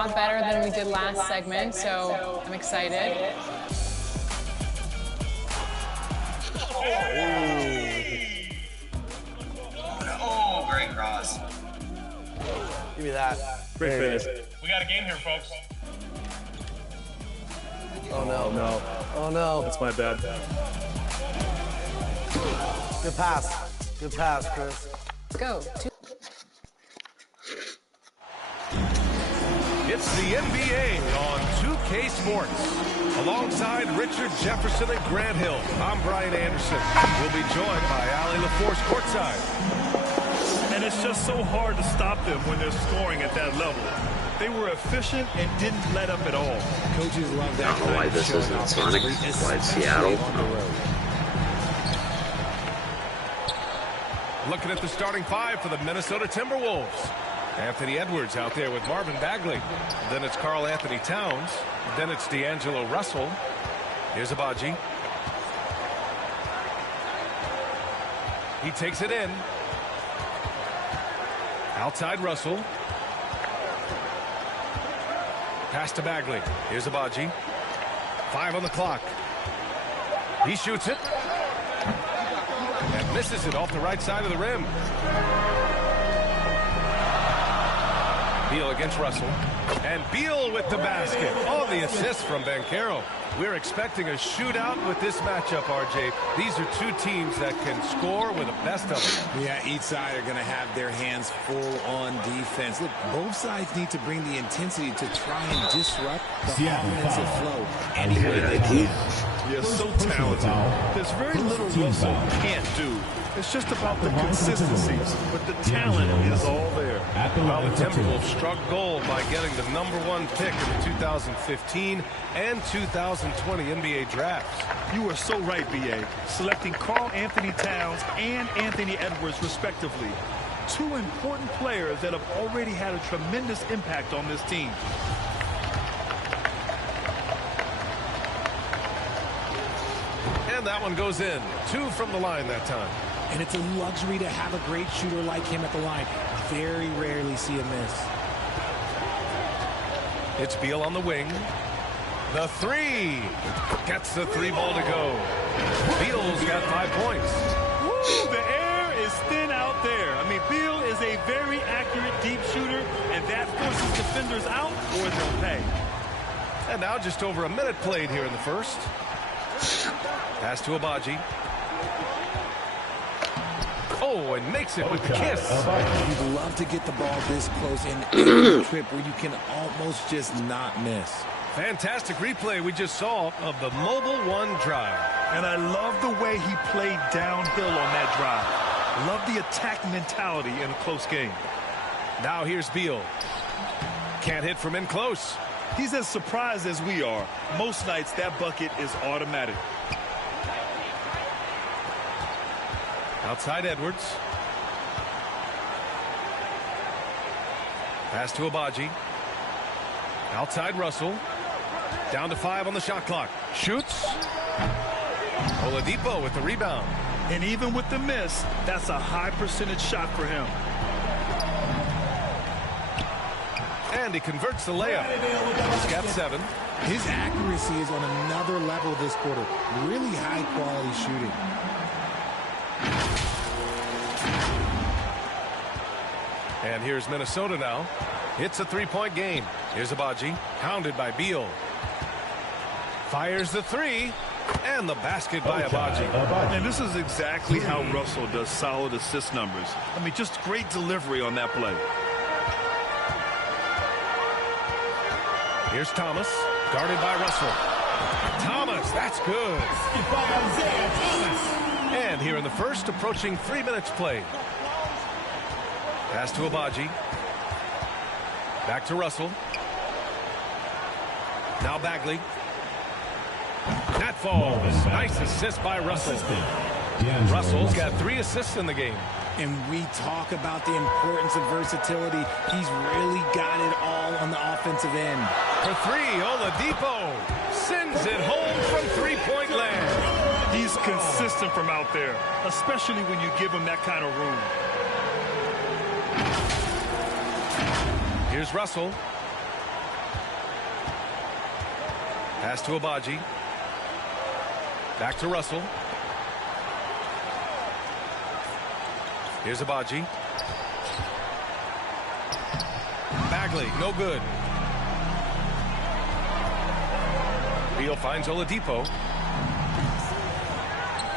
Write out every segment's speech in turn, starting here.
lot better than we did last segment, so I'm excited. Oh, great cross. Give me that. Great finish. We got a game here, folks. Oh, no. No. Oh, no. That's my bad. Good pass. Good pass, Chris. Go. It's the NBA on 2K Sports. Alongside Richard Jefferson and Grant Hill, I'm Brian Anderson. We'll be joined by Allie LaForce courtside. And it's just so hard to stop them when they're scoring at that level. They were efficient and didn't let up at all. Coaches love that. I don't know why this isn't Sonic, why it's Seattle. Looking at the starting five for the Minnesota Timberwolves. Anthony Edwards out there with Marvin Bagley. Then it's Karl Anthony Towns. Then it's D'Angelo Russell. Here's Abaji. He takes it in. Outside Russell. Pass to Bagley. Here's Abaji. 5 on the clock. He shoots it. And misses it off the right side of the rim. Beal against Russell. And Beal with the basket. Oh, the assist from Banchero. We're expecting a shootout with this matchup, RJ. These are two teams that can score with the best of them. Yeah, each side are going to have their hands full on defense. Look, both sides need to bring the intensity to try and disrupt the offensive flow. Anyway, You're so talented. There's very little Russell can't do. It's just about the consistency, but the talent is all there. Well, the Timberwolves struck gold by getting the #1 pick in the 2015 and 2020 NBA drafts. You are so right, B.A. Selecting Karl Anthony Towns and Anthony Edwards, respectively. Two important players that have already had a tremendous impact on this team. And that one goes in. 2 from the line that time. and it's a luxury to have a great shooter like him at the line. Very rarely see a miss. It's Beal on the wing. The three. Gets the three ball to go. Beal's got 5 points. Woo, the air is thin out there. I mean, Beal is a very accurate deep shooter, and that forces defenders out or they'll pay. And now just over a minute played here in the first. Pass to Abaji. Oh, and makes it with the kiss. You'd love to get the ball this close in every trip where you can almost just not miss. Fantastic replay we just saw of the Mobile One drive. And I love the way he played downhill on that drive. Love the attack mentality in a close game. Now here's Beal. Can't hit from in close. He's as surprised as we are. Most nights that bucket is automatic. Outside Edwards. Pass to Abaji. Outside Russell. Down to 5 on the shot clock. Shoots. Oladipo with the rebound. And even with the miss, that's a high percentage shot for him. And he converts the layup. He's got 7. His accuracy is on another level this quarter. Really high quality shooting. And here's Minnesota now. It's a 3-point game. Here's Abaji, hounded by Beal. Fires the 3, and the basket by Abaji. And this is exactly how Russell does solid assist numbers. I mean, just great delivery on that play. Here's Thomas, guarded by Russell. Thomas, that's good. And here in the first, approaching 3 minutes played. Pass to Abaji. Back to Russell. Now Bagley. That falls. Nice assist by Russell. Russell's got 3 assists in the game. And we talk about the importance of versatility. He's really got it all on the offensive end. For 3, Oladipo sends it home from 3-point land. He's consistent from out there, especially when you give him that kind of room. Here's Russell. Pass to Abaji. Back to Russell. Here's Abaji. Bagley, no good. Beal finds Oladipo.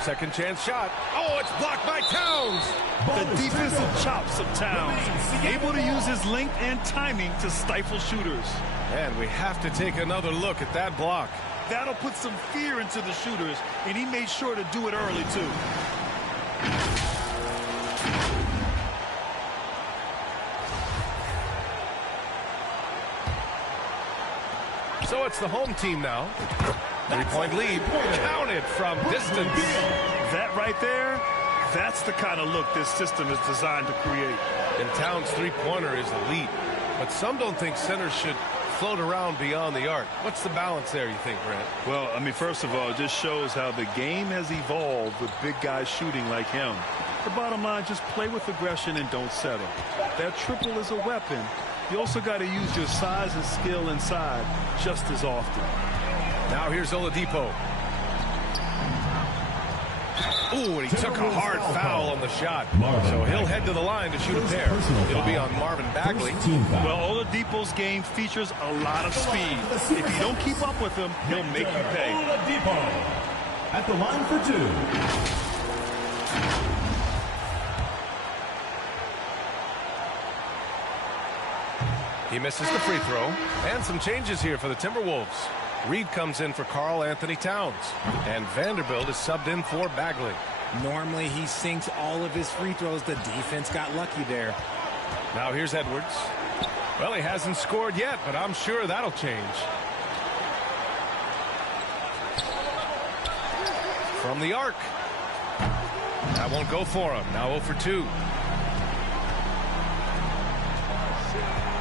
Second chance shot. Oh, it's blocked by Towns. The defensive chops of Towns, able to use his length and timing to stifle shooters. And we have to take another look at that block. That'll put some fear into the shooters, and he made sure to do it early, too. So it's the home team now. 3-point lead. Counted from distance. That right there, that's the kind of look this system is designed to create. And Towns' three-pointer is elite. But some don't think centers should float around beyond the arc. What's the balance there, you think, Grant? Well, I mean, first of all, it just shows how the game has evolved with big guys shooting like him. The bottom line, just play with aggression and don't settle. That triple is a weapon. You also got to use your size and skill inside just as often. Now here's Oladipo. Ooh, and he took a hard foul on the shot. So he'll head to the line to shoot a pair. It'll be on Marvin Bagley. Well, Oladipo's game features a lot of speed. If you don't keep up with him, he'll make you pay. Oladipo at the line for two. He misses the free throw. And some changes here for the Timberwolves. Reed comes in for Karl Anthony Towns. And Vanderbilt is subbed in for Bagley. Normally he sinks all of his free throws. The defense got lucky there. Now here's Edwards. Well, he hasn't scored yet, but I'm sure that'll change. From the arc. That won't go for him. Now 0 for 2.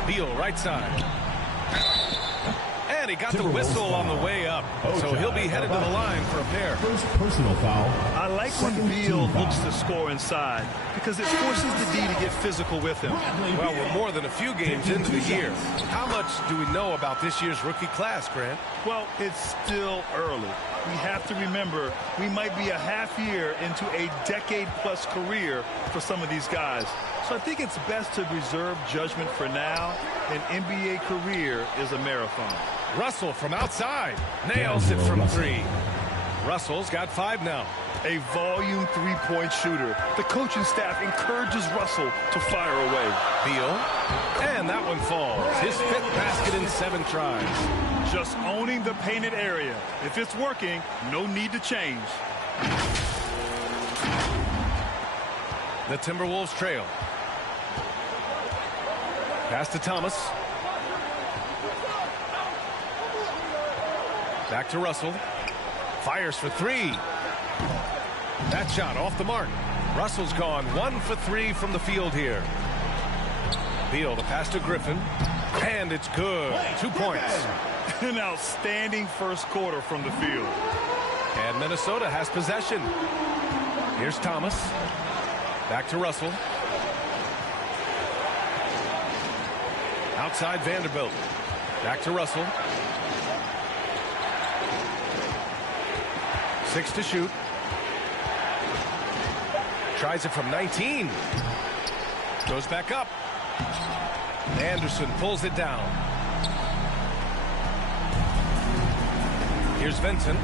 Beal, right side. And he got the whistle on the way up. So he'll be headed to the line for a pair. First personal foul. I like when Beal looks to score inside because it forces the D to get physical with him. Well, we're more than a few games into the year. How much do we know about this year's rookie class, Grant? Well, it's still early. We have to remember we might be a half year into a decade-plus career for some of these guys. So I think it's best to reserve judgment for now. An NBA career is a marathon. Russell from outside. Nails it from 3. Russell's got 5 now. A volume three-point shooter. The coaching staff encourages Russell to fire away. Beal. And that one falls. His 5th basket in 7 tries. Just owning the painted area. If it's working, no need to change. The Timberwolves trail. Pass to Thomas. Back to Russell. Fires for 3. That shot off the mark. Russell's gone 1 for 3 from the field here. Beal, the pass to Griffin. And it's good. 2 points. An outstanding first quarter from the field. And Minnesota has possession. Here's Thomas. Back to Russell. Outside Vanderbilt. Back to Russell. 6 to shoot. Tries it from 19. Goes back up. Anderson pulls it down. Here's Vincent.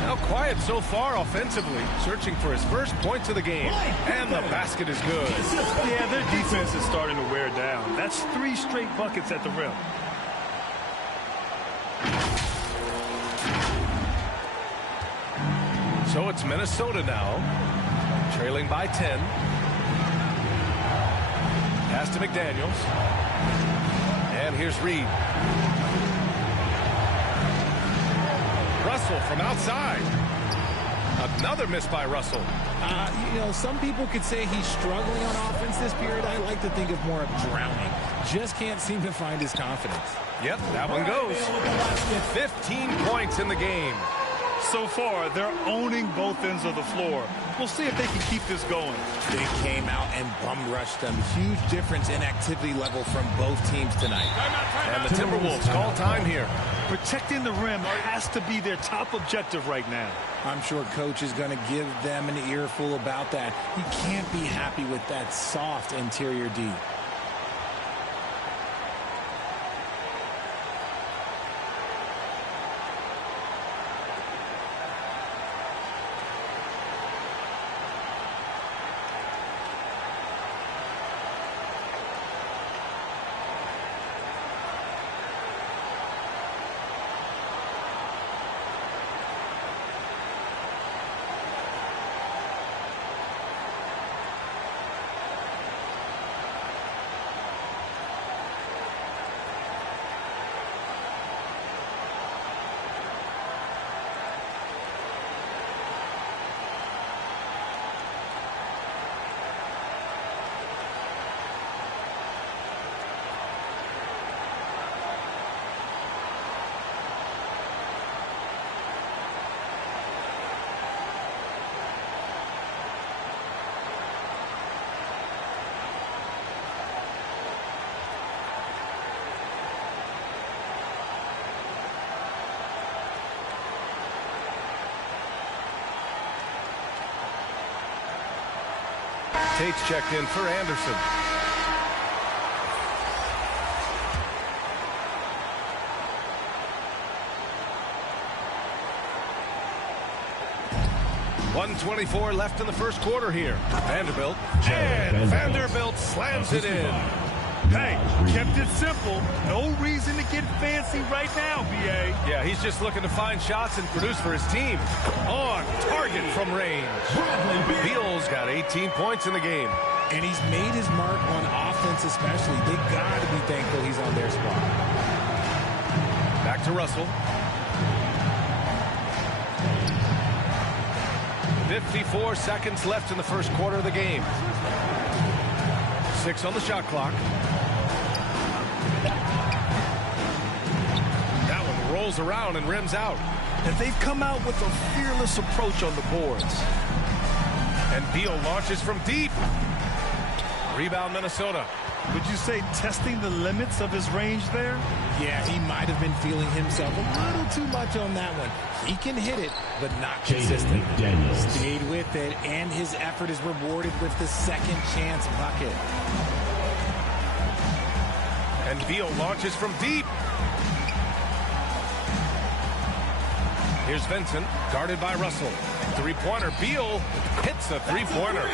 Now quiet so far offensively, searching for his first points of the game. And the basket is good. Yeah, their defense is starting to wear down. That's 3 straight buckets at the rim. So it's Minnesota now, trailing by 10. Pass to McDaniels. And here's Reed. Russell from outside. Another miss by Russell. You know, some people could say he's struggling on offense this period. I like to think of more of drowning. Just can't seem to find his confidence. Yep, that one goes. 15 points in the game. So far, they're owning both ends of the floor. We'll see if they can keep this going. They came out and bum rushed them. Huge difference in activity level from both teams tonight. And the Timberwolves call time here. Protecting the rim has to be their top objective right now. I'm sure coach is going to give them an earful about that. He can't be happy with that soft interior D. Tate's checked in for Anderson. .124 left in the first quarter here. Vanderbilt. And Vanderbilt slams it in. Hey, kept it simple. No reason to get fancy right now, B.A. Yeah, he's just looking to find shots and produce for his team. On target from range. Beal's got 18 points in the game. And he's made his mark on offense especially. They got to be thankful he's on their spot. Back to Russell. 54 seconds left in the first quarter of the game. 6 on the shot clock. That one rolls around and rims out. And they've come out with a fearless approach on the boards. And Beal launches from deep. Rebound Minnesota. Would you say testing the limits of his range there? Yeah, he might have been feeling himself a little too much on that one. He can hit it, but not consistent. Stayed with it, and his effort is rewarded with the second chance bucket. And Beal launches from deep. Here's Vincent, guarded by Russell. Three-pointer. Beal hits the three-pointer.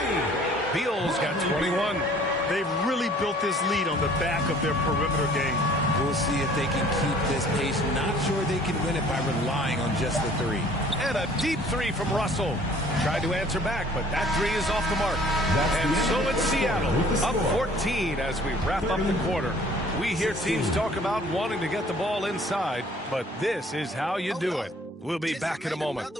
Beal's got 21. They've really built this lead on the back of their perimeter game. We'll see if they can keep this pace. Not sure they can win it by relying on just the three. And a deep three from Russell. Tried to answer back, but that three is off the mark. And so it's Seattle, up 14 as we wrap up the quarter. We hear teams talk about wanting to get the ball inside, but this is how you do it. We'll be back in a moment.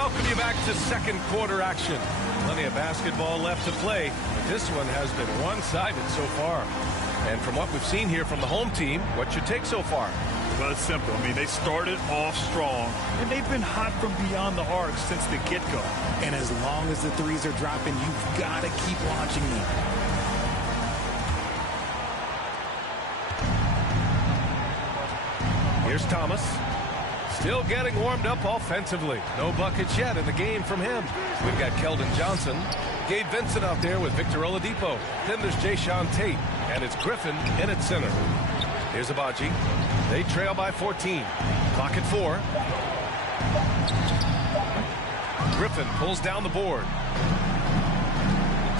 welcome you back to second quarter action. Plenty of basketball left to play. This one has been one-sided so far. And from what we've seen here from the home team, what's your take so far? Well, it's simple. I mean, they started off strong, and they've been hot from beyond the arc since the get-go. And as long as the threes are dropping, you've got to keep watching them. Here's Thomas. Still getting warmed up offensively. No buckets yet in the game from him. We've got Keldon Johnson. Gabe Vincent out there with Victor Oladipo. Then there's Jayshawn Tate. And it's Griffin in at center. Here's Abaji. They trail by 14. Clock at 4. Griffin pulls down the board.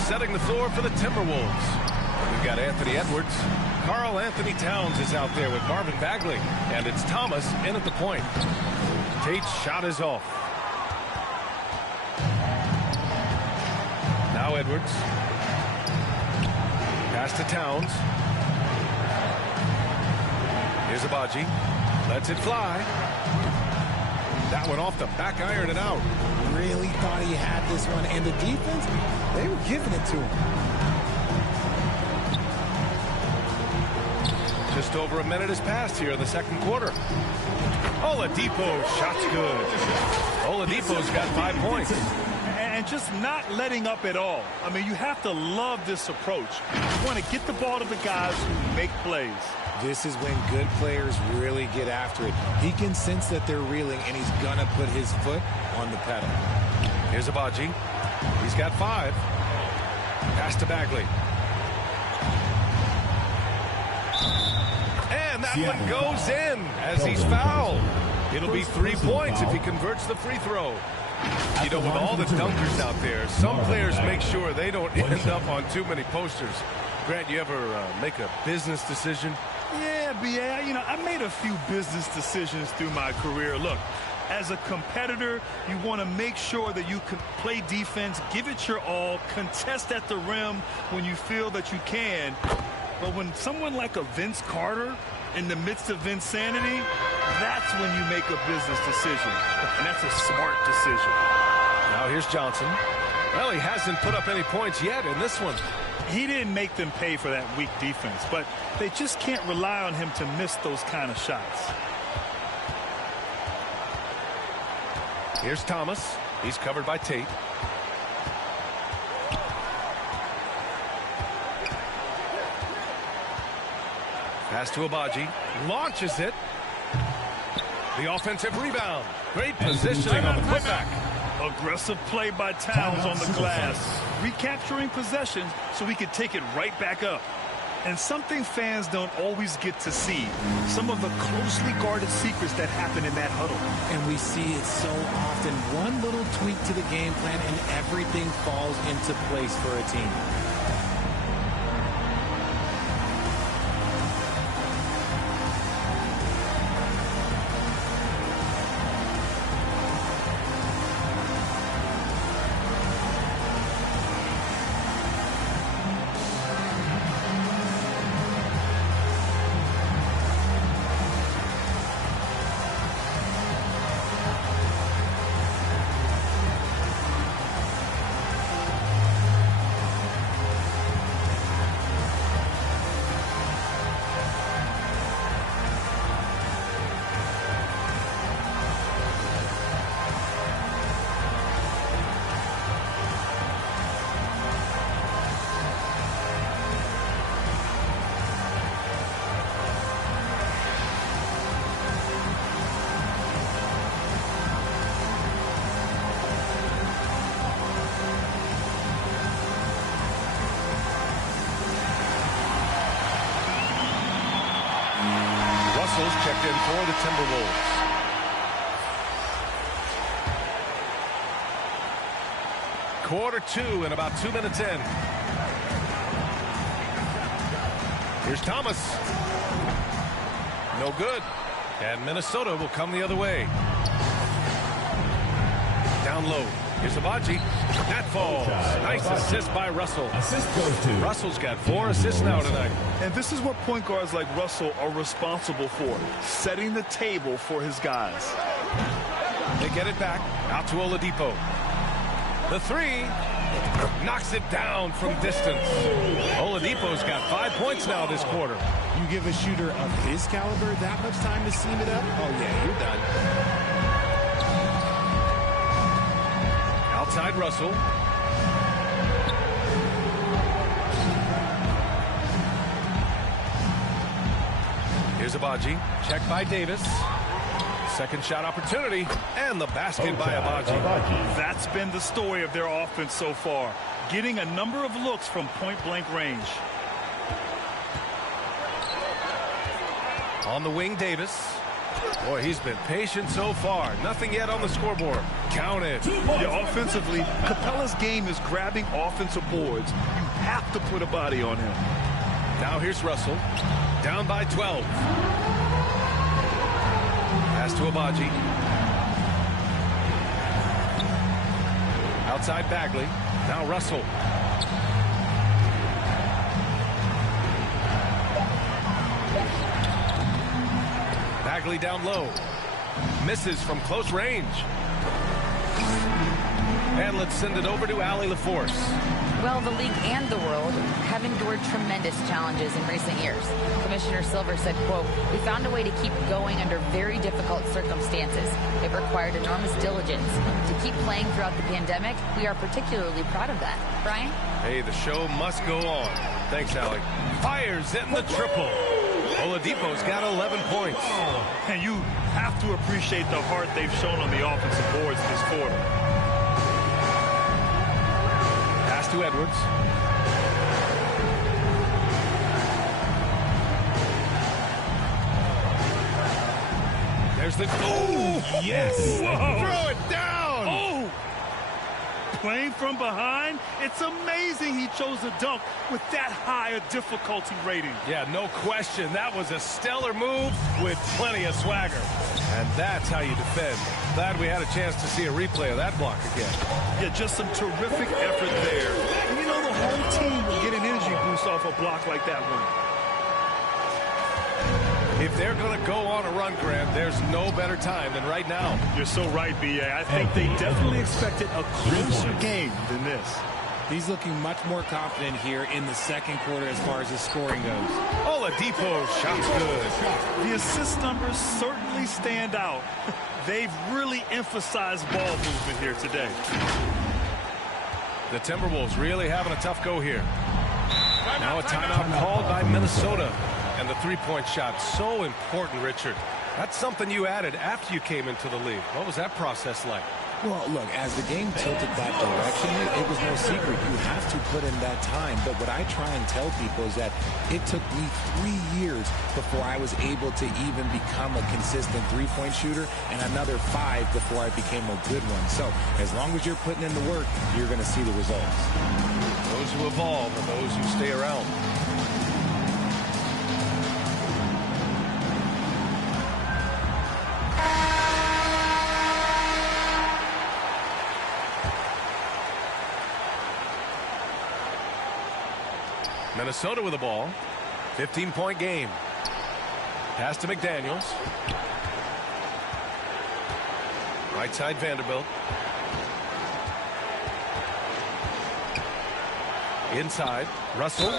Setting the floor for the Timberwolves. We've got Anthony Edwards. Karl Anthony Towns is out there with Marvin Bagley. And it's Thomas in at the point. Tate's shot is off. Now Edwards. Pass to Towns. Here's Abaji. Lets it fly. That one off the back iron and out. Really thought he had this one. And the defense, they were giving it to him. Just over a minute has passed here in the second quarter. Oladipo, shot's good. Oladipo's got 5 points. And just not letting up at all. I mean, you have to love this approach. You want to get the ball to the guys who make plays. This is when good players really get after it. He can sense that they're reeling, and he's going to put his foot on the pedal. Here's Abaji. He's got 5. Pass to Bagley. And that one goes in as he's fouled. It'll be 3 points if he converts the free throw. You know, with all the dunkers out there, some players make sure they don't end up on too many posters. Grant, you ever make a business decision? Yeah, B.A., you know, I made a few business decisions through my career. Look, as a competitor, you want to make sure that you can play defense, give it your all, contest at the rim when you feel that you can. But when someone like a Vince Carter in the midst of insanity, that's when you make a business decision. And that's a smart decision. Now here's Johnson. Well, he hasn't put up any points yet in this one. He didn't make them pay for that weak defense, but they just can't rely on him to miss those kind of shots. Here's Thomas. He's covered by Tate. Pass to Abaji. Launches it. The offensive rebound. Great positioning on the putback. Aggressive play by Towns on the glass. Recapturing possession so he could take it right back up. And something fans don't always get to see. Some of the closely guarded secrets that happen in that huddle. And we see it so often. One little tweak to the game plan and everything falls into place for a team. Russell's checked in for the Timberwolves. Quarter 2 and about 2 minutes in. Here's Thomas. No good. And Minnesota will come the other way. Down low. Here's Abaji. That falls. Nice assist by Russell. Assist goes to Russell's got 4 assists now tonight. And this is what point guards like Russell are responsible for, setting the table for his guys. They get it back. Out to Oladipo. The three. Knocks it down from distance. Oladipo's got 5 points now this quarter. You give a shooter of his caliber that much time to seam it up? Oh, yeah, you're done. Outside Russell. Here's Abaji. Check by Davis. Second shot opportunity. And the basket by Abaji. That's been the story of their offense so far. Getting a number of looks from point-blank range. On the wing, Davis. Boy, he's been patient so far. Nothing yet on the scoreboard. Count it. Yeah, offensively, Capella's game is grabbing offensive boards. You have to put a body on him. Now here's Russell. Down by 12. Pass to Abaji. Outside Bagley. Now Russell. Bagley down low. Misses from close range. And let's send it over to Allie LaForce. Well, the league and the world have endured tremendous challenges in recent years. Commissioner Silver said, quote, "We found a way to keep going under very difficult circumstances. It required enormous diligence. To keep playing throughout the pandemic, we are particularly proud of that." Brian? Hey, the show must go on. Thanks, Allie. Fires in the triple. Oladipo's got 11 points. And you have to appreciate the heart they've shown on the offensive boards this quarter. Pass to Edwards. There's the... Oh, yes! Whoa. Throw it down! Oh! Playing from behind, it's amazing he chose to dunk with that high a difficulty rating. Yeah, no question. That was a stellar move with plenty of swagger. And that's how you defend. Glad we had a chance to see a replay of that block again. Yeah, just some terrific effort there. And you know, the whole team will get an energy boost off a block like that one. If they're going to go on a run, Grant, there's no better time than right now. You're so right, B.A. I think they definitely expected a closer game than this. He's looking much more confident here in the second quarter as far as his scoring goes. Oladipo, shot's good. The assist numbers certainly stand out. They've really emphasized ball movement here today. The Timberwolves really having a tough go here. Now a timeout called by Minnesota. And the three-point shot, so important, Richard. That's something you added after you came into the league. What was that process like? Well, look, as the game tilted that direction, it was no secret. You have to put in that time. But what I try and tell people is that it took me 3 years before I was able to even become a consistent three-point shooter, and another 5 before I became a good one. So as long as you're putting in the work, you're going to see the results. Those who evolve are those who stay around. Minnesota with the ball. 15-point game. Pass to McDaniels. Right side Vanderbilt. Inside. Russell.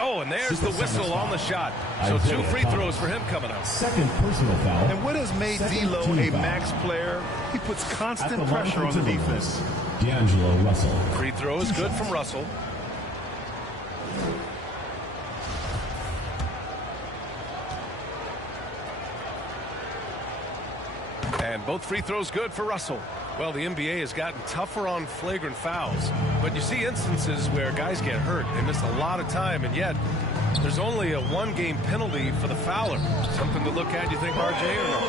Oh, and there's the whistle on the shot. So 2 free throws for him coming up. Second personal foul. And what has made D'Lo a max player? He puts constant pressure on the defense. D'Angelo Russell. Free throw is good from Russell. And both free throws good for Russell. Well, the NBA has gotten tougher on flagrant fouls. But you see instances where guys get hurt. They miss a lot of time, and yet there's only a 1-game penalty for the fouler. Something to look at, you think, RJ, or no?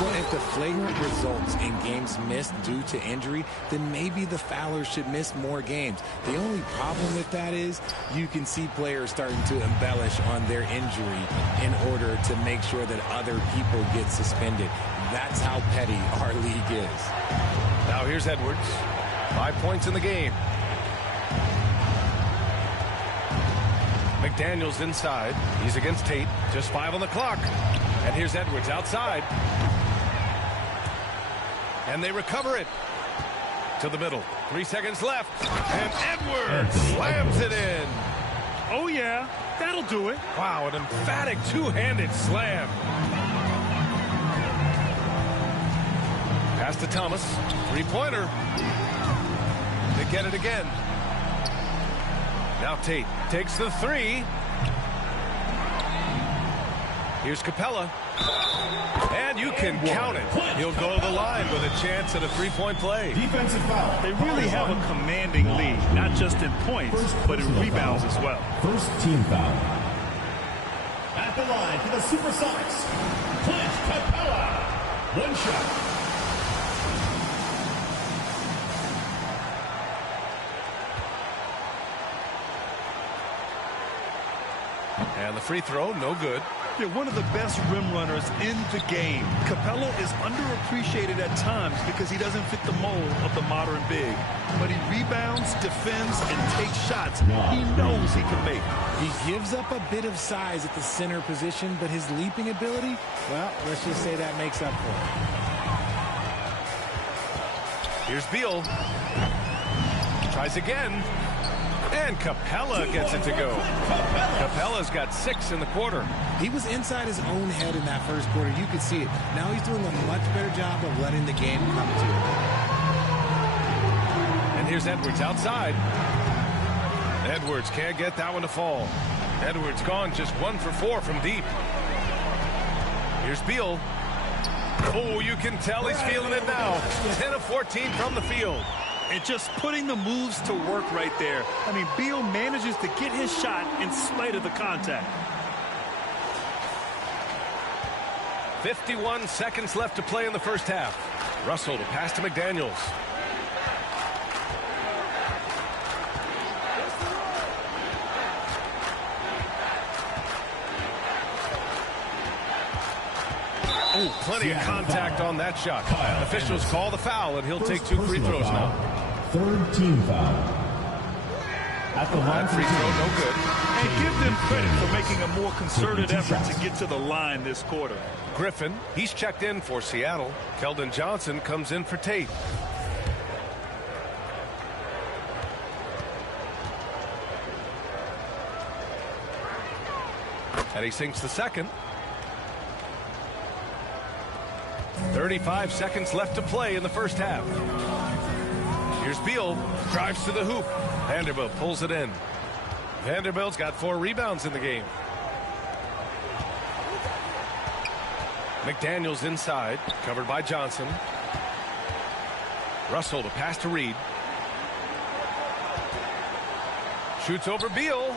Well, if the flagrant results in games missed due to injury, then maybe the fouler should miss more games. The only problem with that is you can see players starting to embellish on their injury in order to make sure that other people get suspended. That's how petty our league is. Now here's Edwards. 5 points in the game. McDaniels inside. He's against Tate. Just 5 on the clock. And here's Edwards outside. And they recover it. To the middle. 3 seconds left. And Edwards slams it in. Oh, yeah. That'll do it. Wow, an emphatic two-handed slam. Pass to Thomas. Three-pointer. They get it again. Now Tate takes the three. Here's Capella. And you can count it. He'll go to the line with a chance at a three-point play. Defensive foul. They really have a commanding lead, not just in points, but in rebounds as well. First team foul. At the line for the Supersonics, Clint Capella. One shot. And the free throw, no good. They're one of the best rim runners in the game. Capella is underappreciated at times because he doesn't fit the mold of the modern big. But he rebounds, defends, and takes shots he knows he can make. He gives up a bit of size at the center position, but his leaping ability, well, let's just say that makes up for it. Here's Beal. Tries again. And Capella gets it to go. Capella's got 6 in the quarter. He was inside his own head in that first quarter. You could see it. Now he's doing a much better job of letting the game come to him. And here's Edwards outside. Edwards can't get that one to fall. Edwards gone just 1 for 4 from deep. Here's Beal. Oh, you can tell he's feeling it now. 10 of 14 from the field. And just putting the moves to work right there. I mean, Beal manages to get his shot in spite of the contact. 51 seconds left to play in the first half. Russell to pass to McDaniels. Oh, plenty of contact on that shot. Officials call the foul, and he'll take 2 free throws now. Third team foul. At the line free throw, no good. And give them credit for making a more concerted effort to get to the line this quarter. Griffin, he's checked in for Seattle. Keldon Johnson comes in for Tate. And he sinks the second. 35 seconds left to play in the first half. Here's Beal, drives to the hoop. Vanderbilt pulls it in. Vanderbilt's got 4 rebounds in the game. McDaniels inside, covered by Johnson. Russell to pass to Reed. Shoots over Beal.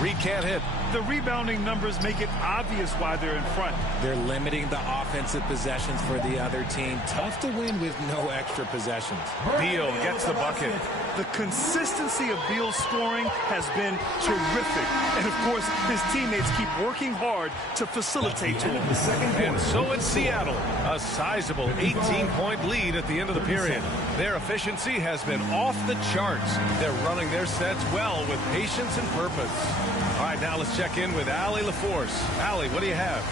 Reed can't hit. The rebounding numbers make it obvious why they're in front. They're limiting the offensive possessions for the other team. Tough to win with no extra possessions. Beal gets the bucket. The consistency of Beal's scoring has been terrific. And, of course, his teammates keep working hard to facilitate to him. And so it's Seattle, a sizable 18-point lead at the end of the period. Their efficiency has been off the charts. They're running their sets well with patience and purpose. All right, now let's check in with Allie LaForce. Allie, what do you have?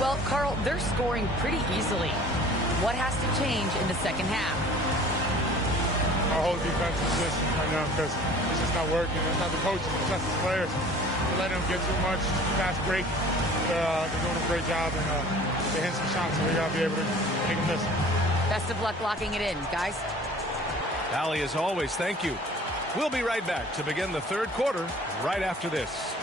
Well, Carl, they're scoring pretty easily. What has to change in the second half? Our whole defensive system right now, because it's just not working. It's not the coaches, it's just the players. We let them get too much fast break. They're doing a great job, and they hit some shots, so we got to be able to make them miss. Best of luck locking it in, guys. Allie, as always, thank you. We'll be right back to begin the third quarter right after this.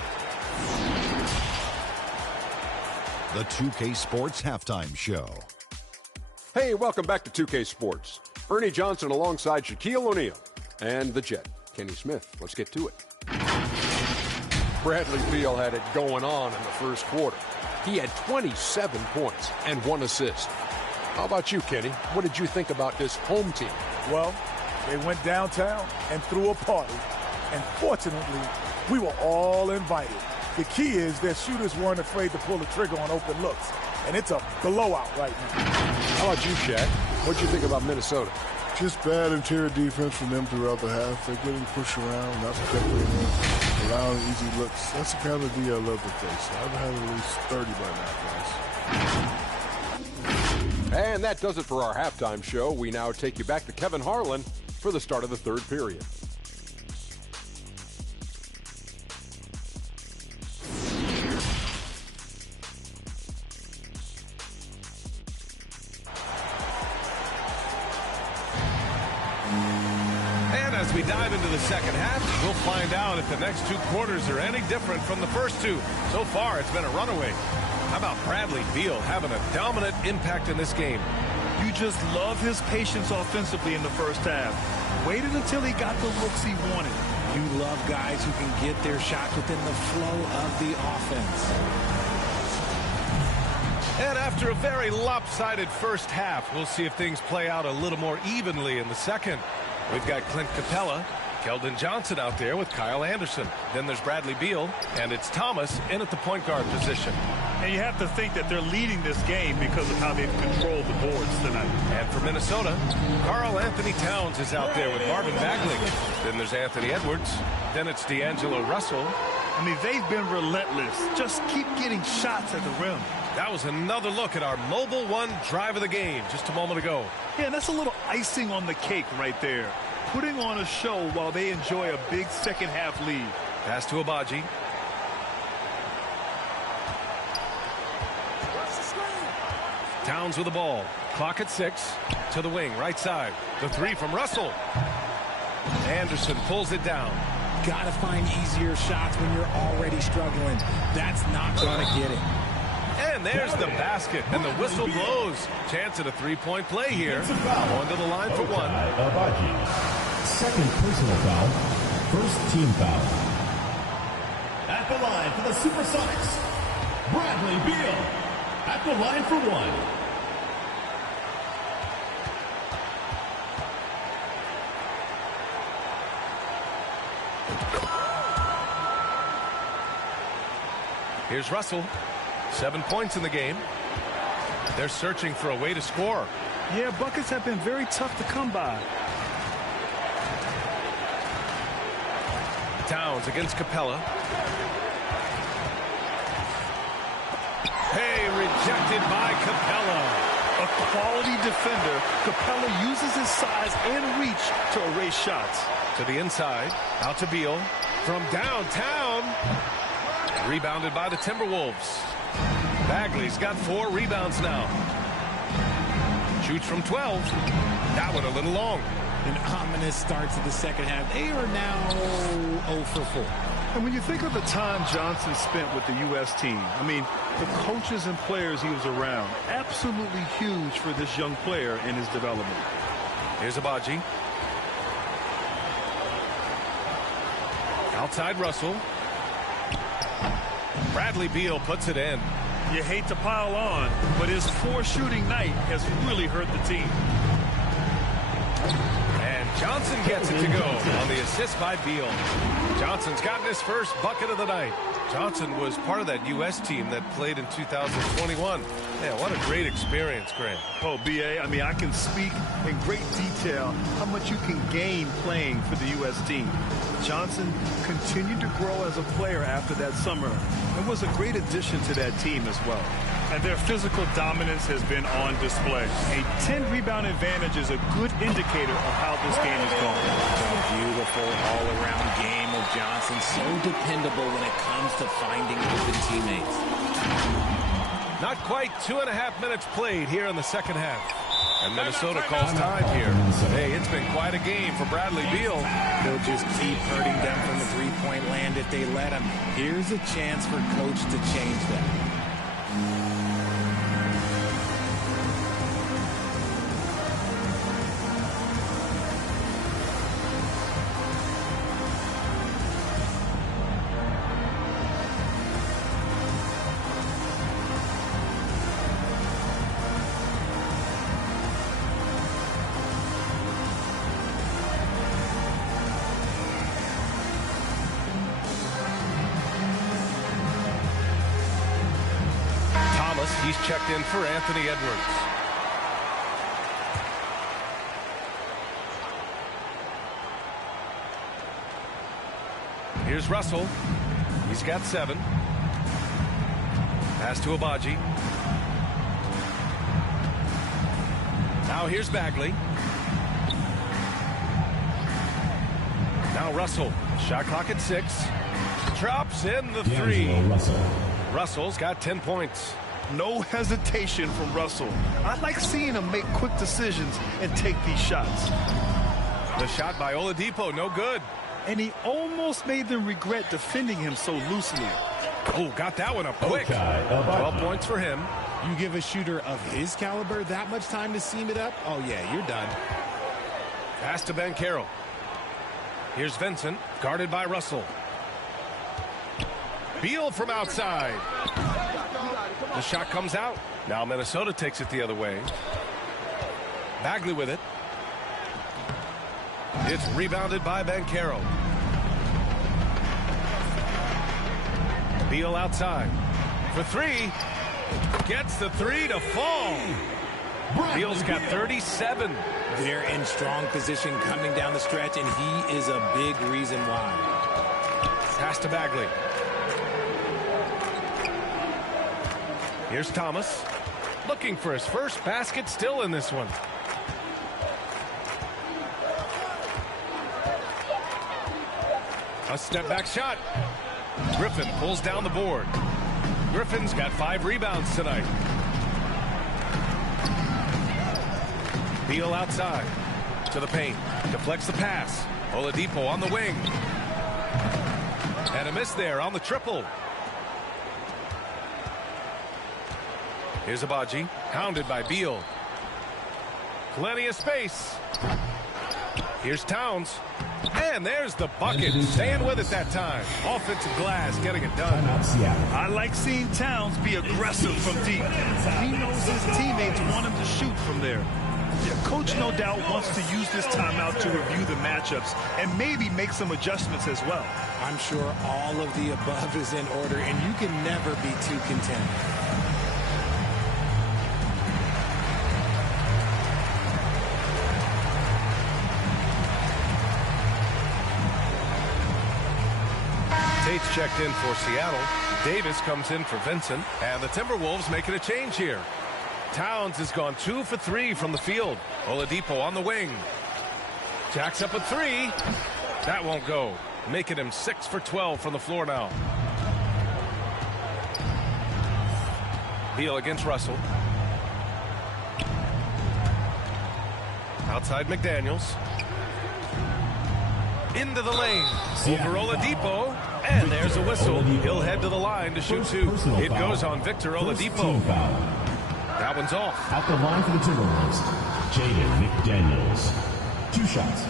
The 2K Sports Halftime Show. Hey, welcome back to 2K Sports. Ernie Johnson alongside Shaquille O'Neal and the Jet, Kenny Smith. Let's get to it. Bradley Beal had it going on in the first quarter. He had 27 points and 1 assist. How about you, Kenny? What did you think about this home team? Well, they went downtown and threw a party. And fortunately, we were all invited. The key is their shooters weren't afraid to pull the trigger on open looks. And it's a blowout right now. How about you, Shaq? What'd you think about Minnesota? Just bad interior defense from them throughout the half. They're getting pushed around, not protecting them, allowing easy looks. That's the kind of D I love to face. I've had at least 30 by now, guys. And that does it for our halftime show. We now take you back to Kevin Harlan for the start of the third period. And as we dive into the second half, we'll find out if the next two quarters are any different from the first two. So far, it's been a runaway. How about Bradley Beal having a dominant impact in this game? You just love his patience offensively in the first half. Waited until he got the looks he wanted. You love guys who can get their shots within the flow of the offense. And after a very lopsided first half, we'll see if things play out a little more evenly in the second. We've got Clint Capella, Keldon Johnson out there with Kyle Anderson. Then there's Bradley Beal, and it's Thomas in at the point guard position. And you have to think that they're leading this game because of how they've controlled the boards tonight. And for Minnesota, Karl Anthony Towns is out there with Marvin Bagley. Then there's Anthony Edwards. Then it's D'Angelo Russell. I mean, they've been relentless. Just keep getting shots at the rim. That was another look at our Mobile One drive of the game just a moment ago. Yeah, that's a little icing on the cake right there. Putting on a show while they enjoy a big second half lead. Pass to Abaji. Towns with the ball. Clock at 6. To the wing, right side. The three from Russell. Anderson pulls it down. Gotta find easier shots when you're already struggling. That's not gonna get it. And there's the basket, and the whistle blows. Chance at a three-point play here. Going to the line for one. Second personal foul. First team foul. At the line for the Supersonics, Bradley Beal. At the line for one. Here's Russell. 7 points in the game. They're searching for a way to score. Yeah, buckets have been very tough to come by. Towns against Capella. Hey, rejected by Capella. A quality defender, Capella uses his size and reach to erase shots. To the inside, out to Beal. From downtown. Rebounded by the Timberwolves. Bagley's got 4 rebounds now. Shoots from 12. That one a little long. An ominous start to the second half. They are now 0 for 4. And when you think of the time Johnson spent with the U.S. team, I mean, the coaches and players he was around, absolutely huge for this young player in his development. Here's Abaji. Outside Russell. Bradley Beal puts it in. You hate to pile on, but his 4-shooting night has really hurt the team. And Johnson gets it to go on the assist by Beal. Johnson's gotten his first bucket of the night. Johnson was part of that U.S. team that played in 2021. Yeah, what a great experience, Grant. Oh, B.A., I mean, I can speak in great detail how much you can gain playing for the U.S. team. Johnson continued to grow as a player after that summer and was a great addition to that team as well. And their physical dominance has been on display. A 10-rebound advantage is a good indicator of how this game is going. A beautiful all-around game of Johnson. So dependable when it comes to finding open teammates. Not quite 2.5 minutes played here in the second half. And Minnesota calls time here. Hey, it's been quite a game for Bradley Beal. They'll just keep hurting them from the three-point land if they let him. Here's a chance for coach to change that. He's checked in for Anthony Edwards. Here's Russell. He's got 7. Pass to Abaji. Now here's Bagley. Now Russell. Shot clock at 6. Drops in the 3. Russell's got 10 points. No hesitation from Russell. I like seeing him make quick decisions and take these shots. The shot by Oladipo, no good. And he almost made them regret defending him so loosely. Oh, got that one up quick. 12 points for him. You give a shooter of his caliber that much time to seam it up? Oh, yeah, you're done. Pass to Banchero. Here's Vincent, guarded by Russell. Beal from outside. The shot comes out. Now Minnesota takes it the other way. Bagley with it. It's rebounded by Banchero. Beal outside. For 3. Gets the 3 to fall. Beal's got 37. They're in strong position coming down the stretch, and he is a big reason why. Pass to Bagley. Here's Thomas. Looking for his first basket, still in this one. A step back shot. Griffin pulls down the board. Griffin's got 5 rebounds tonight. Beal outside to the paint. Deflects the pass. Oladipo on the wing. And a miss there on the triple. Here's Abaji, hounded by Beal. Plenty of space. Here's Towns. And there's the bucket. Staying with it that time. Offensive glass, getting it done. I like seeing Towns be aggressive from deep. He knows his teammates want him to shoot from there. Yeah, coach no doubt wants to use this timeout to review the matchups and maybe make some adjustments as well. I'm sure all of the above is in order, and you can never be too content. Tate's checked in for Seattle. Davis comes in for Vincent. And the Timberwolves making a change here. Towns has gone 2 for 3 from the field. Oladipo on the wing. Jacks up a 3. That won't go. Making him 6 for 12 from the floor now. Beal against Russell. Outside McDaniels. Into the lane. Over Oladipo. And there's a whistle. He'll head to the line to shoot 2. It goes on Victor Oladipo. That one's off. At the line for the Timberwolves, Jaden McDaniels. 2 shots.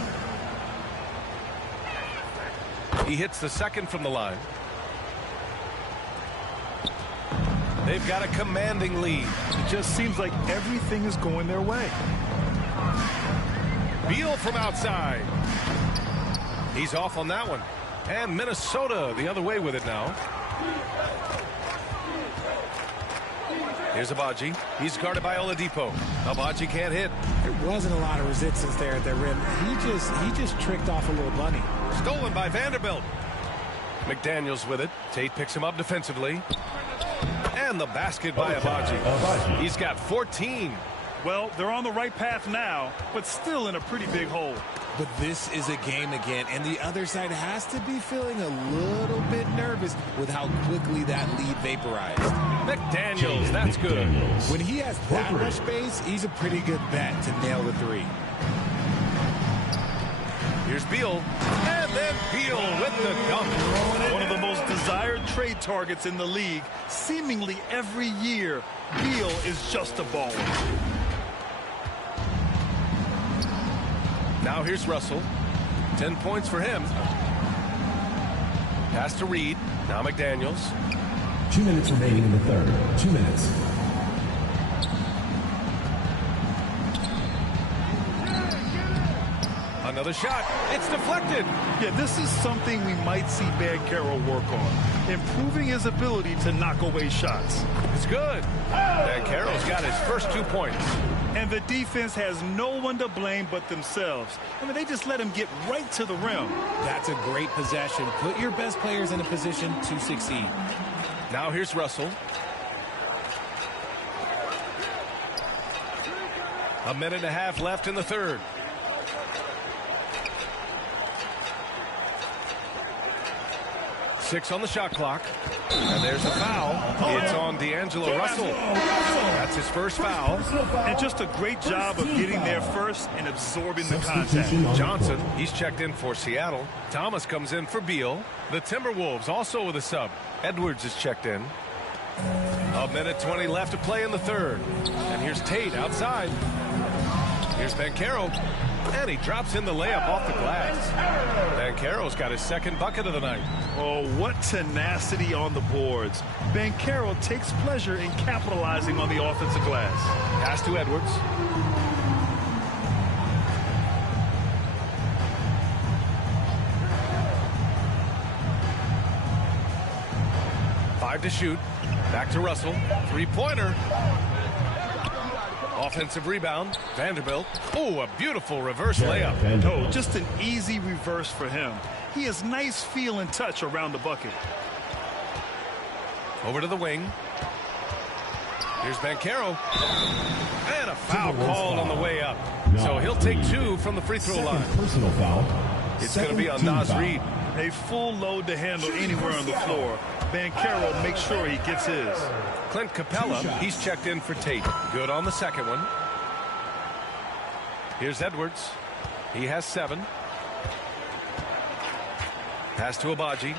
He hits the second from the line. They've got a commanding lead. It just seems like everything is going their way. Beal from outside. He's off on that one. And Minnesota the other way with it now. Here's Abaji. He's guarded by Oladipo. Abaji can't hit. There wasn't a lot of resistance there at the rim. He just tricked off a little bunny. Stolen by Vanderbilt. McDaniels with it. Tate picks him up defensively. And the basket by Abaji. He's got 14. Well, they're on the right path now, but still in a pretty big hole. But this is a game again, and the other side has to be feeling a little bit nervous with how quickly that lead vaporized. McDaniels, that's good. When he has that much space, he's a pretty good bet to nail the 3. Here's Beal. And then Beal with the dunk. One of the most desired trade targets in the league. Seemingly every year, Beal is just a baller. Now here's Russell. 10 points for him. Pass to Reed. Now McDaniels. 2 minutes remaining in the third. 2 minutes. Another shot. It's deflected. Yeah, this is something we might see Banchero work on. Improving his ability to knock away shots. It's good. Banchero's got his first 2 points. And the defense has no one to blame but themselves. I mean, they just let him get right to the rim. That's a great possession. Put your best players in a position to succeed. Now here's Russell. A minute and a half left in the third. Six on the shot clock. And there's a foul. It's on D'Angelo Russell. That's his first foul. And just a great job of getting there first and absorbing the contact. Johnson, he's checked in for Seattle. Thomas comes in for Beal. The Timberwolves also with a sub. Edwards is checked in. A minute 20 left to play in the third. And here's Tate outside. Here's Banchero. And he drops in the layup off the glass. Banchero's got his second bucket of the night. Oh, what tenacity on the boards. Banchero takes pleasure in capitalizing on the offensive glass. Pass to Edwards. Five to shoot. Back to Russell. Three-pointer. Offensive rebound. Vanderbilt. Oh, a beautiful reverse layup. Oh, just an easy reverse for him. He has nice feel and touch around the bucket. Over to the wing. Here's Banchero. And a foul called on the way up. So he'll take two from the free throw line. Personal foul. It's going to be on Nas Reed. A full load to handle anywhere on the floor. Banchero makes sure he gets his. Clint Capella, he's checked in for Tate. Good on the second one. Here's Edwards. He has 7. Pass to Abaji.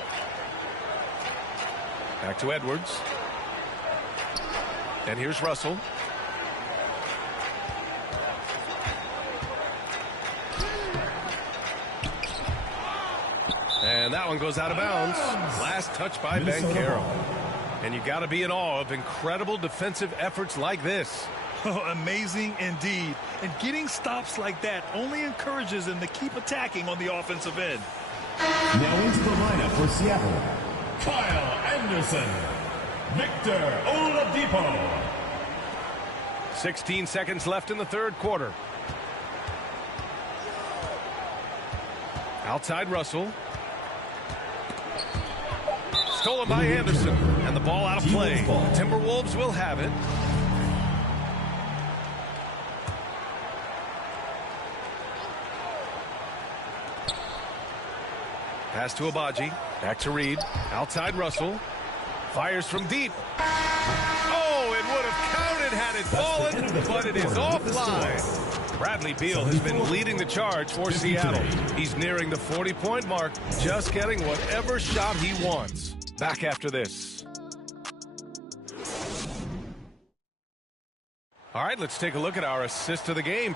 Back to Edwards. And here's Russell. And that one goes out of bounds. Last touch by Banchero. And you got to be in awe of incredible defensive efforts like this. Oh, amazing indeed. And getting stops like that only encourages him to keep attacking on the offensive end. Now into the lineup for Seattle. Kyle Anderson. Victor Oladipo. 16 seconds left in the third quarter. Outside Russell. Stolen by Anderson. And the ball out of play. The Timberwolves will have it. Pass to Abaji. Back to Reed. Outside Russell. Fires from deep. Oh, it would have counted had it fallen, but it is offline. Bradley Beal has been leading the charge for Seattle. He's nearing the 40-point mark, just getting whatever shot he wants. Back after this. All right, let's take a look at our assist of the game.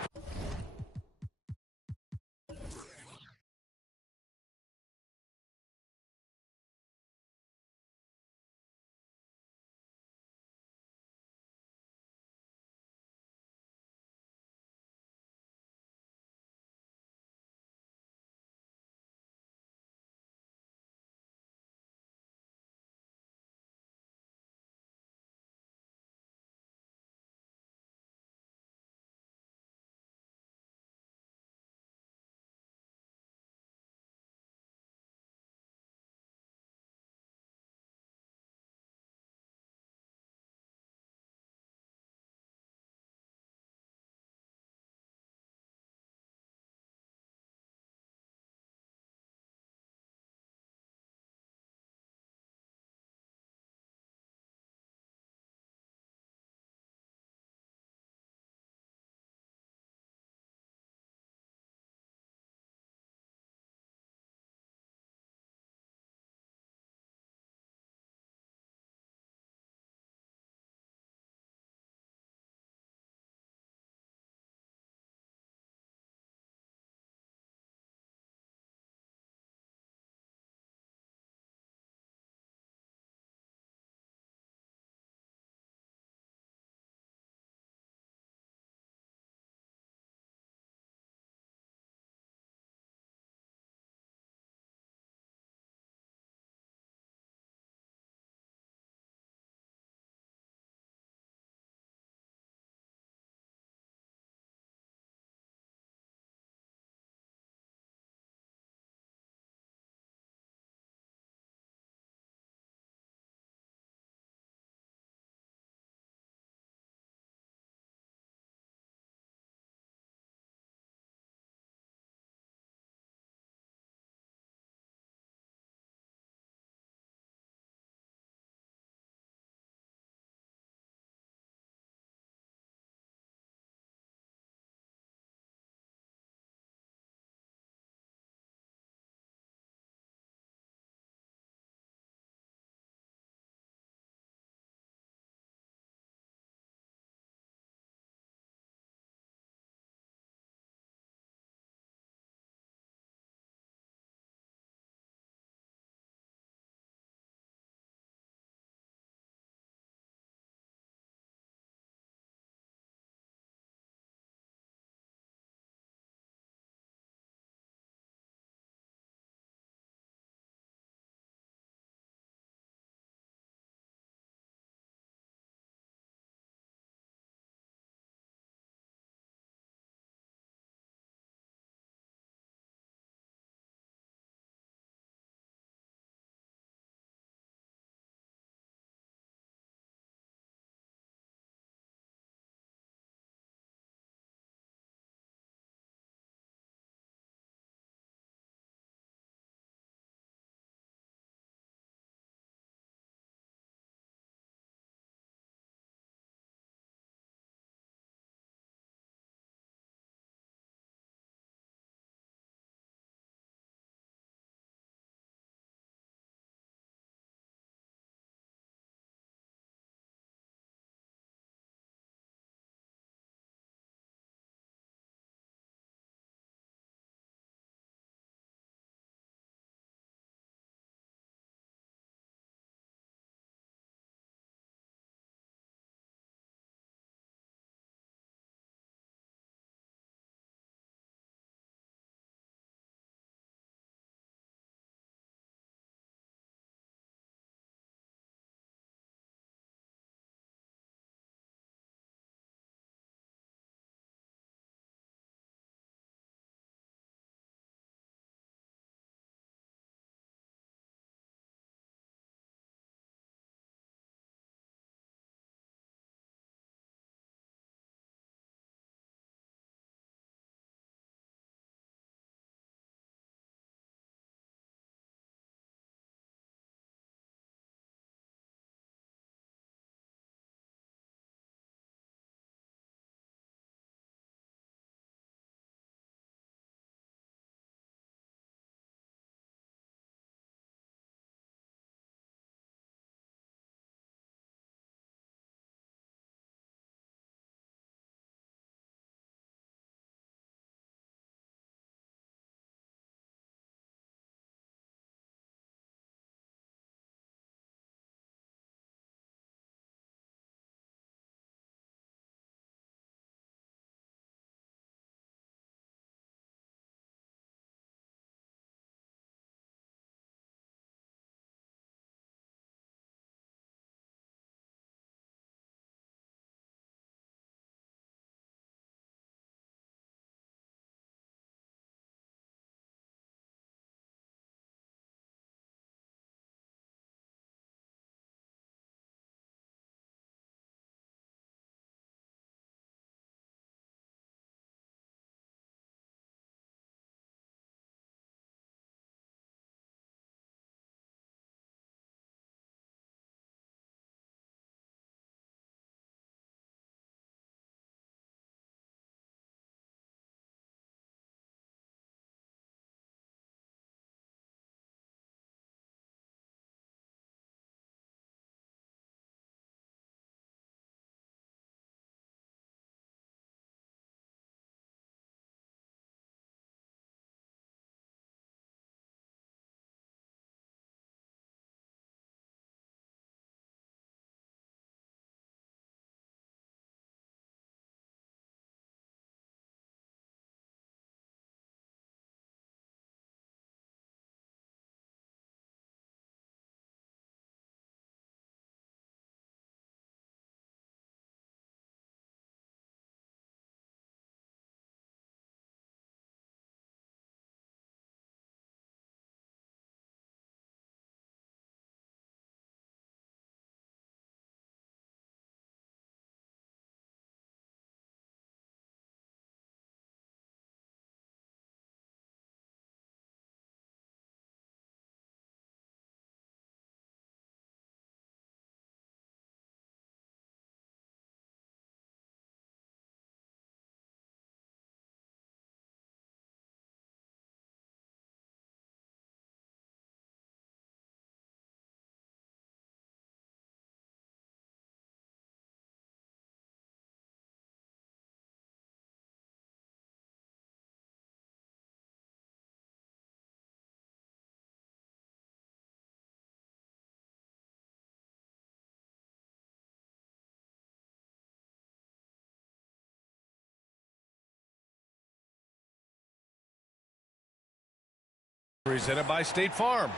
Presented by State Farm.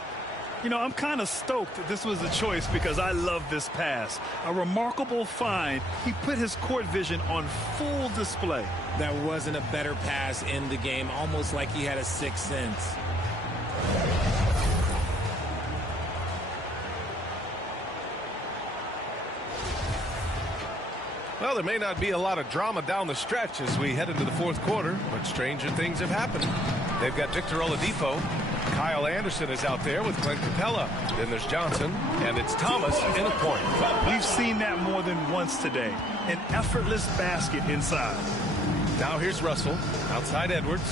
You know, I'm kind of stoked that this was a choice because I love this pass. A remarkable find. He put his court vision on full display. That wasn't a better pass in the game, almost like he had a sixth sense. Well, there may not be a lot of drama down the stretch as we head into the fourth quarter, but stranger things have happened. They've got Victor Oladipo. Kyle Anderson is out there with Clint Capella. Then there's Johnson, and it's Thomas in a point. We've seen that more than once today. An effortless basket inside. Now here's Russell, outside Edwards.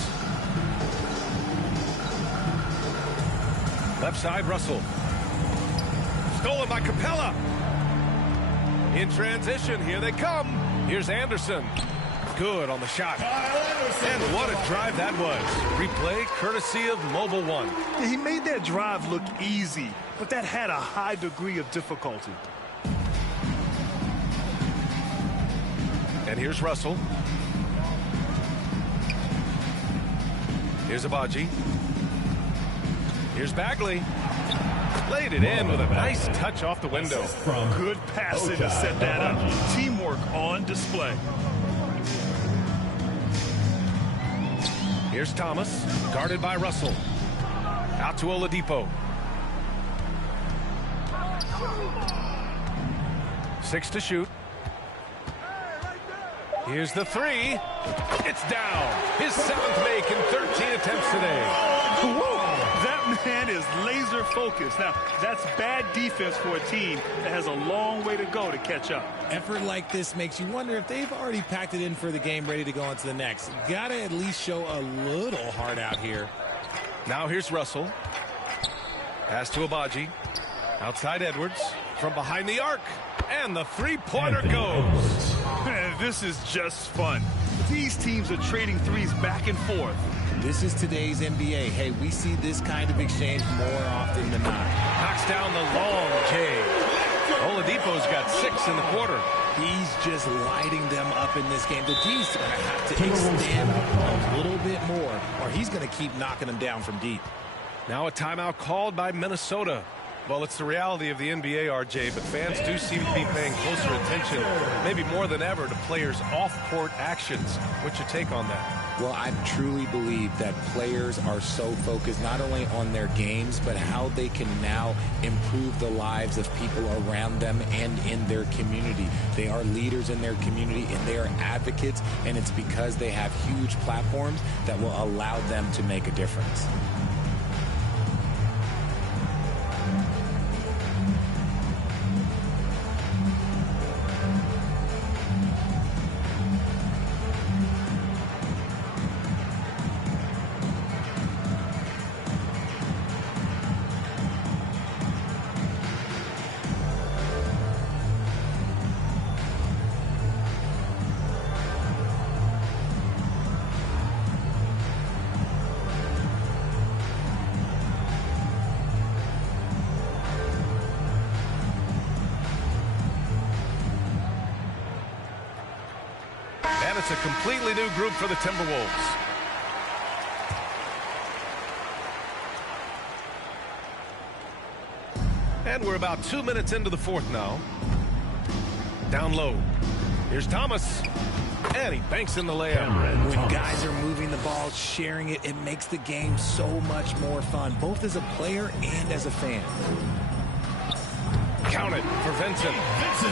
Left side, Russell. Stolen by Capella. In transition, here they come. Here's Anderson. Good on the shot. And what a drive that was. Replay courtesy of Mobile One. Yeah, he made that drive look easy, but that had a high degree of difficulty. And here's Russell. Here's Abaji. Here's Bagley. Laid it in with a nice touch off the window. Good passing to set that up. Teamwork on display. Here's Thomas, guarded by Russell. Out to Oladipo. 6 to shoot. Here's the three. It's down. His 7th make in 13 attempts today. That man is laser focused. Now, that's bad defense for a team that has a long way to go to catch up. Effort like this makes you wonder if they've already packed it in for the game, ready to go on to the next. Gotta at least show a little heart out here. Now here's Russell. Pass to Abaji. Outside Edwards. From behind the arc. And the three-pointer goes. Man, this is just fun. These teams are trading threes back and forth. This is today's NBA. Hey, we see this kind of exchange more often than not. Knocks down the long J. Oladipo's got 6 in the quarter. He's just lighting them up in this game. The D's are going to have to extend a little bit more, or he's going to keep knocking them down from deep. Now a timeout called by Minnesota. Well, it's the reality of the NBA, RJ, but fans do seem to be paying closer attention, maybe more than ever, to players' off-court actions. What's your take on that? Well, I truly believe that players are so focused not only on their games, but how they can now improve the lives of people around them and in their community. They are leaders in their community, and they are advocates, and it's because they have huge platforms that will allow them to make a difference. And it's a completely new group for the Timberwolves. And we're about 2 minutes into the fourth now. Down low. Here's Thomas. And he banks in the layup. When guys are moving the ball, sharing it, it makes the game so much more fun, both as a player and as a fan. Count it for Vincent.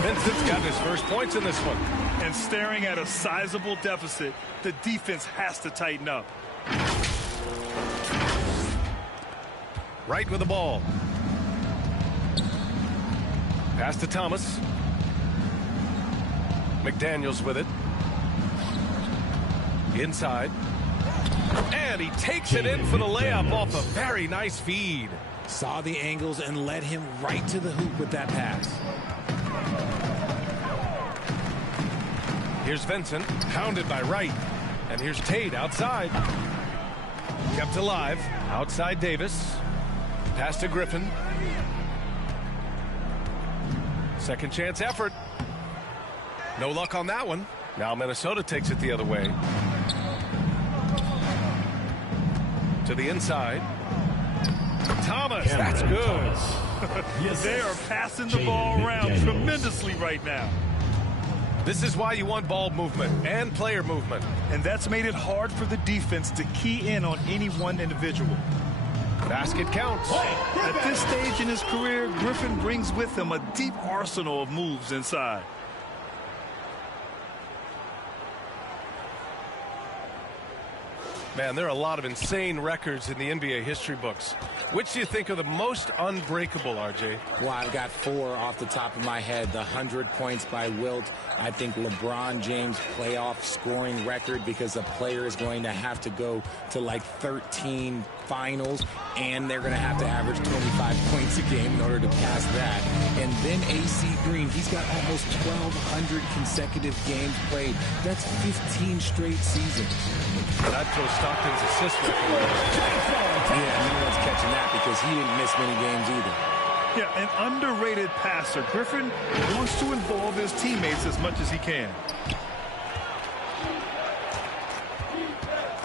Vincent's got his first points in this one. And staring at a sizable deficit, the defense has to tighten up. Right with the ball. Pass to Thomas. McDaniels with it. Inside. And he takes it in for the layup off a very nice feed. Saw the angles and led him right to the hoop with that pass. Here's Vincent, pounded by Wright. And here's Tate outside. Kept alive. Outside Davis. Pass to Griffin. Second chance effort. No luck on that one. Now Minnesota takes it the other way. To the inside. Thomas, that's good. They are passing the ball around tremendously right now. This is why you want ball movement and player movement. And that's made it hard for the defense to key in on any one individual. Basket counts. At this stage in his career, Griffin brings with him a deep arsenal of moves inside. Man, there are a lot of insane records in the NBA history books. Which do you think are the most unbreakable, RJ? Well, I've got 4 off the top of my head. The 100 points by Wilt. I think LeBron James playoff scoring record, because a player is going to have to go to like 13 finals, and they're going to have to average 25 points a game in order to pass that. And then AC Green, he's got almost 1,200 consecutive games played. That's 15 straight seasons. That throws Stockton's assist record. Yeah, no one's catching that because he didn't miss many games either. Yeah, an underrated passer. Griffin wants to involve his teammates as much as he can.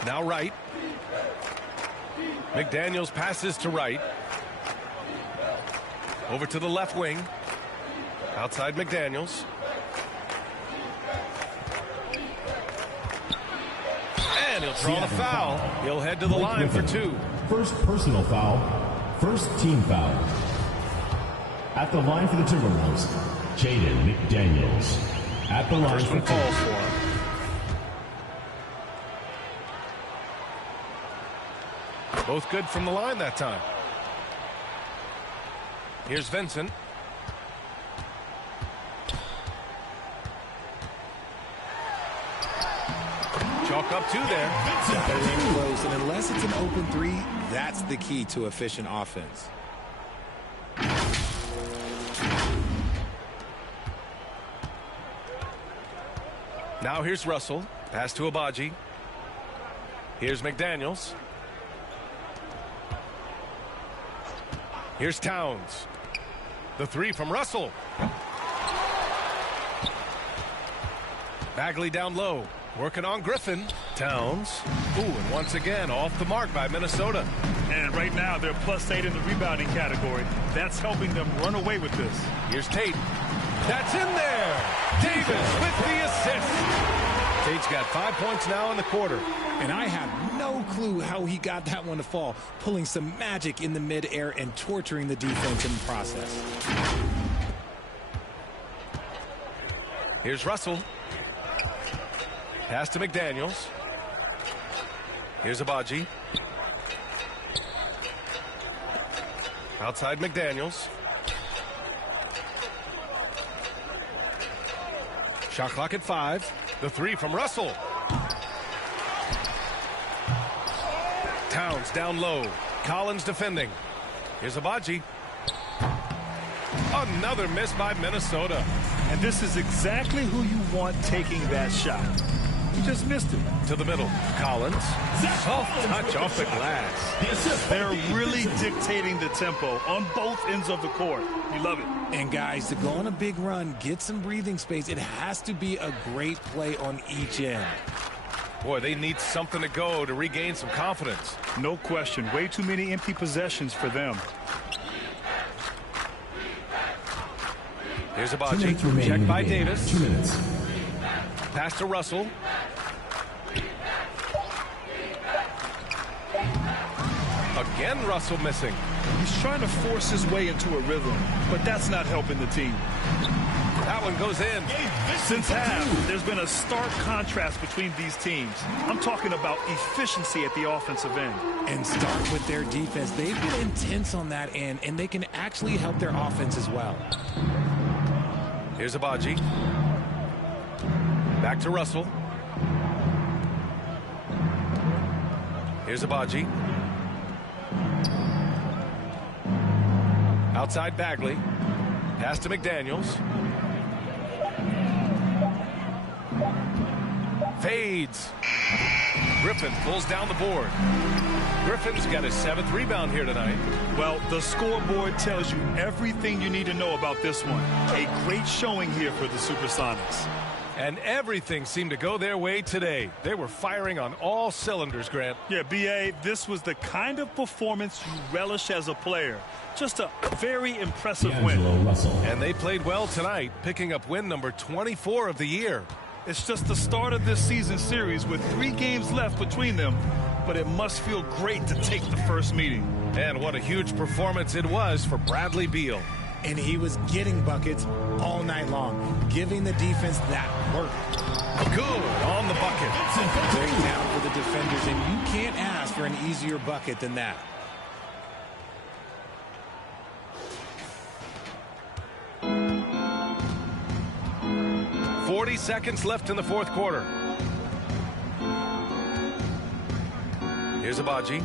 Now Wright. McDaniels passes to Wright. Over to the left wing. Outside McDaniels. And he'll draw the foul. He'll head to the line for 2. First personal foul. First team foul. At the line for the Timberwolves, Jaden McDaniels. At the line First for one falls for him. Both good from the line that time. Here's Vincent. Chalk up 2 there. They're close, and unless it's an open 3, that's the key to efficient offense. Now here's Russell. Pass to Abaji. Here's McDaniels. Here's Towns. The 3 from Russell. Bagley down low. Working on Griffin. Towns. Ooh, and once again off the mark by Minnesota. And right now they're +8 in the rebounding category. That's helping them run away with this. Here's Tate. That's in there. Davis with the assist. Tate's got 5 points now in the quarter. And I have no clue how he got that one to fall, pulling some magic in the midair and torturing the defense in the process. Here's Russell. Pass to McDaniels. Here's Abaji. Outside McDaniels. Shot clock at 5. The 3 from Russell. Towns down low. Collins defending. Here's Abaji. Another miss by Minnesota. And this is exactly who you want taking that shot. He just missed it. To the middle. Collins. Soft touch off the glass. They're really dictating the tempo on both ends of the court. You love it. And guys, to go on a big run, get some breathing space, it has to be a great play on each end. Boy, they need something to go to regain some confidence. No question. Way too many empty possessions for them. Here's Abaji. Checked by Davis. 2 minutes. Pass to Russell. Again, Russell missing. He's trying to force his way into a rhythm, but that's not helping the team. That one goes in. Since half, there's been a stark contrast between these teams. I'm talking about efficiency at the offensive end. And start with their defense. They've been intense on that end, and they can actually help their offense as well. Here's Abaji. Back to Russell. Here's Abaji. Outside Bagley. Pass to McDaniels. Fades. Griffin pulls down the board. Griffin's got his 7th rebound here tonight. Well, the scoreboard tells you everything you need to know about this one. A great showing here for the Supersonics. And everything seemed to go their way today. They were firing on all cylinders, Grant. Yeah, B.A., this was the kind of performance you relish as a player. Just a very impressive win. And they played well tonight, picking up win number 24 of the year. It's just the start of this season series with 3 games left between them, but it must feel great to take the first meeting. And what a huge performance it was for Bradley Beal. And he was getting buckets all night long, giving the defense that work. Good on the bucket. Great down for the defenders, and you can't ask for an easier bucket than that. .40 seconds left in the fourth quarter. Here's Abaji.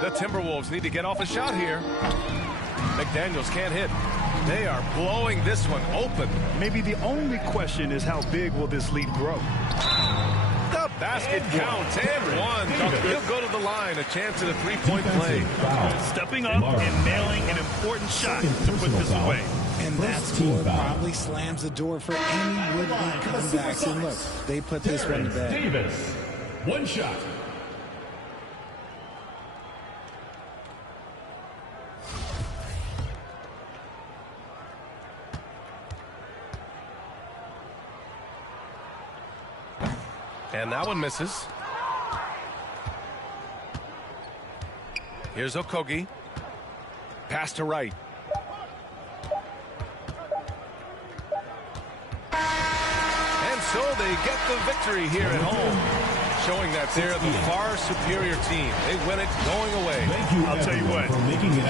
The Timberwolves need to get off a shot here. McDaniels can't hit. They are blowing this one open. Maybe the only question is how big will this lead grow? The basket counts and one. He'll go to the line. A chance at a three-point play. Stepping up and nailing an important shot to put this away. And that score probably slams the door for any would-be comebacks. And look, they put this one to bed. Davis, one shot. And that one misses. Here's Okogie. Pass to Wright. And so they get the victory here at home, showing that they're the far superior team. They win it going away. I'll tell you what,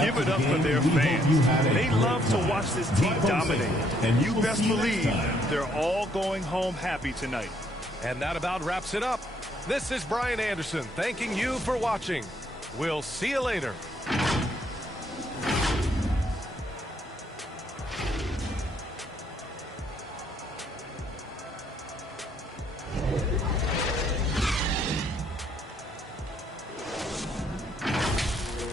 give it up for their fans. They love to watch this team dominate. And you best believe they're all going home happy tonight. And that about wraps it up. This is Brian Anderson thanking you for watching. We'll see you later.